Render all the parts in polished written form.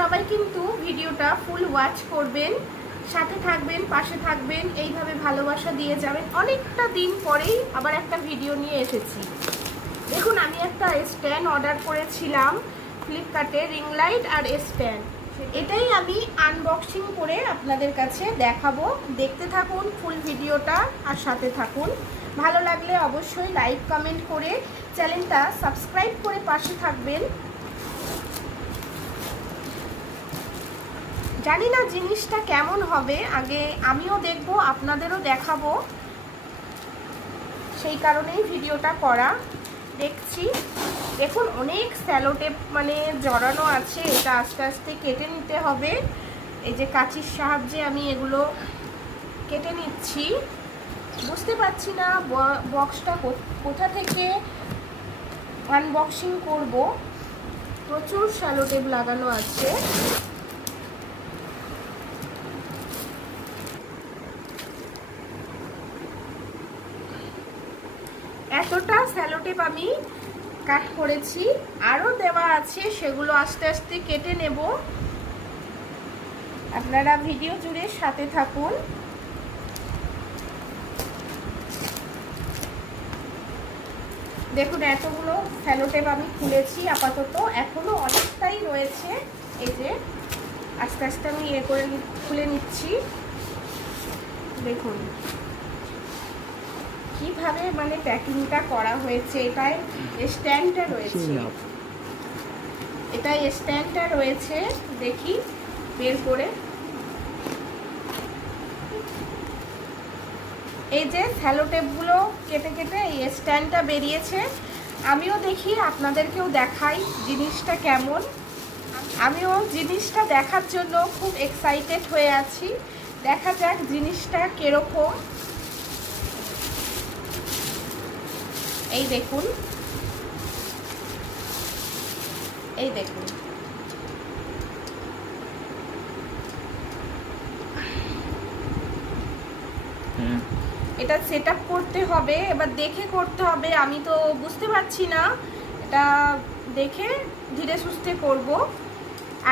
সবাই কিন্তু ভিডিওটা ফুল ওয়াচ করবেন, সাথে থাকবেন, পাশে থাকবেন, এইভাবে ভালোবাসা দিয়ে যাবেন। অনেকটা দিন পরেই আবার একটা ভিডিও নিয়ে এসেছি। দেখুন, আমি একটা স্ট্যান্ড অর্ডার করেছিলাম ফ্লিপকার্টে, রিং লাইট আর স্ট্যান্ড। এটাই আমি আনবক্সিং করে আপনাদের কাছে দেখাবো। দেখতে থাকুন ফুল ভিডিওটা আর সাথে থাকুন। ভালো লাগলে অবশ্যই লাইক কমেন্ট করে চ্যানেলটা সাবস্ক্রাইব করে পাশে থাকবেন। জানি না জিনিসটা কেমন হবে, আগে আমিও দেখব, আপনাদেরও দেখাবো, সেই কারণেই ভিডিওটা করা। দেখছি, দেখুন অনেক স্যালো টেপ মানে জড়ানো আছে, এটা আস্তে আস্তে কেটে নিতে হবে। এই যে কাঁচির সাহায্যে আমি এগুলো কেটে নিচ্ছি। বুঝতে পারছি না বক্সটা কোথা থেকে আনবক্সিং করব। প্রচুর স্যালো টেপ লাগানো আছে। এতটা স্যালো টেপ আমি কাট করেছি, আরও দেওয়া আছে, সেগুলো আস্তে আস্তে কেটে নেব। আপনারা ভিডিও জুড়ে সাথে থাকুন। দেখুন, এতগুলো স্যালো টেপ আমি খুলেছি, আপাতত এখনো অনেকটাই রয়েছে। এই যে আস্তে আস্তে আমি করে খুলে নিচ্ছি। দেখুন কিভাবে মানে প্যাকিংটা করা হয়েছে। এটাই স্ট্যান্ডটা রয়েছে, এটাই স্ট্যান্ডটা রয়েছে। দেখি বের করে, এই যে স্যালো টেপগুলো কেটে কেটে এই স্ট্যান্ডটা বেরিয়েছে। আমিও দেখি, আপনাদেরকেও দেখাই জিনিসটা কেমন। আমিও জিনিসটা দেখার জন্য খুব এক্সাইটেড হয়ে আছি। দেখা যাক জিনিসটা কিরকম। এই দেখুন, এই দেখুন, এটা সেট আপ করতে হবে। এবার দেখে করতে হবে, আমি তো বুঝতে পারছি না, এটা দেখে ধীরে সুস্থে করব।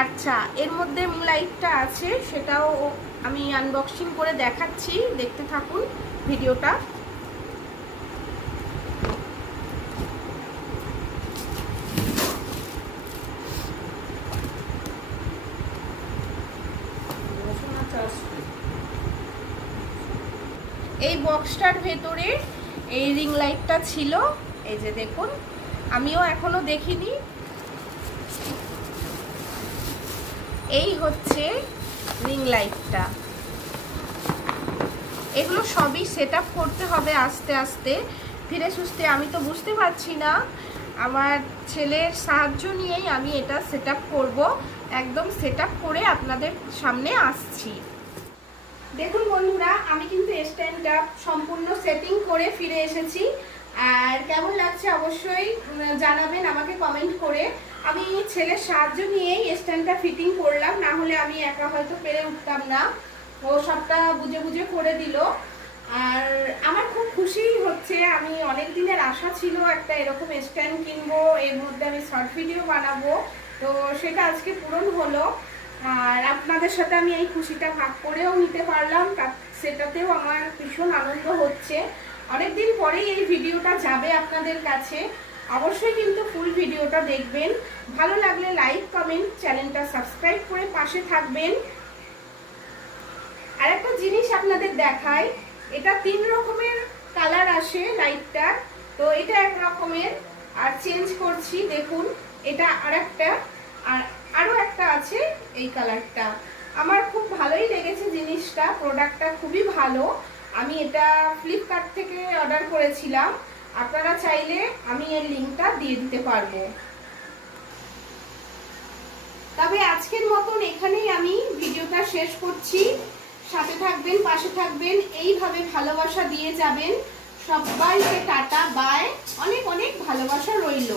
আচ্ছা, এর মধ্যে লাইটটা আছে, সেটাও আমি আনবক্সিং করে দেখাচ্ছি। দেখতে থাকুন ভিডিওটা। এই বক্সটার ভেতরে এই রিং লাইটটা ছিল। এই যে দেখুন, আমিও এখনো দেখিনি। এই হচ্ছে রিং লাইটটা। এগুলো সবই সেট আপ করতে হবে আস্তে আস্তে, ধীরে সুস্থে। আমি তো বুঝতে পারছি না, আমার ছেলের সাহায্য নিয়েই আমি এটা সেট আপ করবো। একদম সেট আপ করে আপনাদের সামনে আসছি। দেখুন বন্ধুরা, আমি কিন্তু স্ট্যান্ডটা সম্পূর্ণ সেটিং করে ফিরে এসেছি। আর কেমন লাগছে অবশ্যই জানাবেন আমাকে কমেন্ট করে। আমি ছেলের সাহায্য নিয়েই স্ট্যান্ডটা ফিটিং করলাম, না হলে আমি একা হয়তো পেরে উঠতাম না। ও সবটা বুঝে বুঝে করে দিল। আর আমার খুব খুশি হচ্ছে, আমি অনেক দিনের আশা ছিল একটা এরকম স্ট্যান্ড কিনবো, এর মধ্যে আমি শর্ট ভিডিও বানাবো, তো সেটা আজকে পূরণ হলো। আর আপনাদের সাথে আমি এই খুশিটা ভাগ করেও নিতে পারলাম, সেটাতেও আমার ভীষণ আনন্দ হচ্ছে। অনেকদিন পরেই এই ভিডিওটা যাবে আপনাদের কাছে, অবশ্যই কিন্তু ফুল ভিডিওটা দেখবেন। ভালো লাগলে লাইক কমেন্ট, চ্যানেলটা সাবস্ক্রাইব করে পাশে থাকবেন। আর একটা জিনিস আপনাদের দেখাই, এটা 3 রকমের কালার আসে লাইটটা, তো এটা এক রকমের, আর চেঞ্জ করছি। দেখুন, এটা আরেকটা, আর আরও একটা আছে এই কালারটা। আমার খুব ভালোই লেগেছে জিনিসটা, প্রোডাক্টটা খুবই ভালো। আমি এটা ফ্লিপকার্ট থেকে অর্ডার করেছিলাম। আপনারা চাইলে আমি এর লিঙ্কটা দিয়ে দিতে পারবো। তবে আজকের মতন এখানেই আমি ভিডিওটা শেষ করছি। সাথে থাকবেন, পাশে থাকবেন, এইভাবে ভালোবাসা দিয়ে যাবেন। সবাইকে টাটা, বাই, অনেক অনেক ভালোবাসা রইল।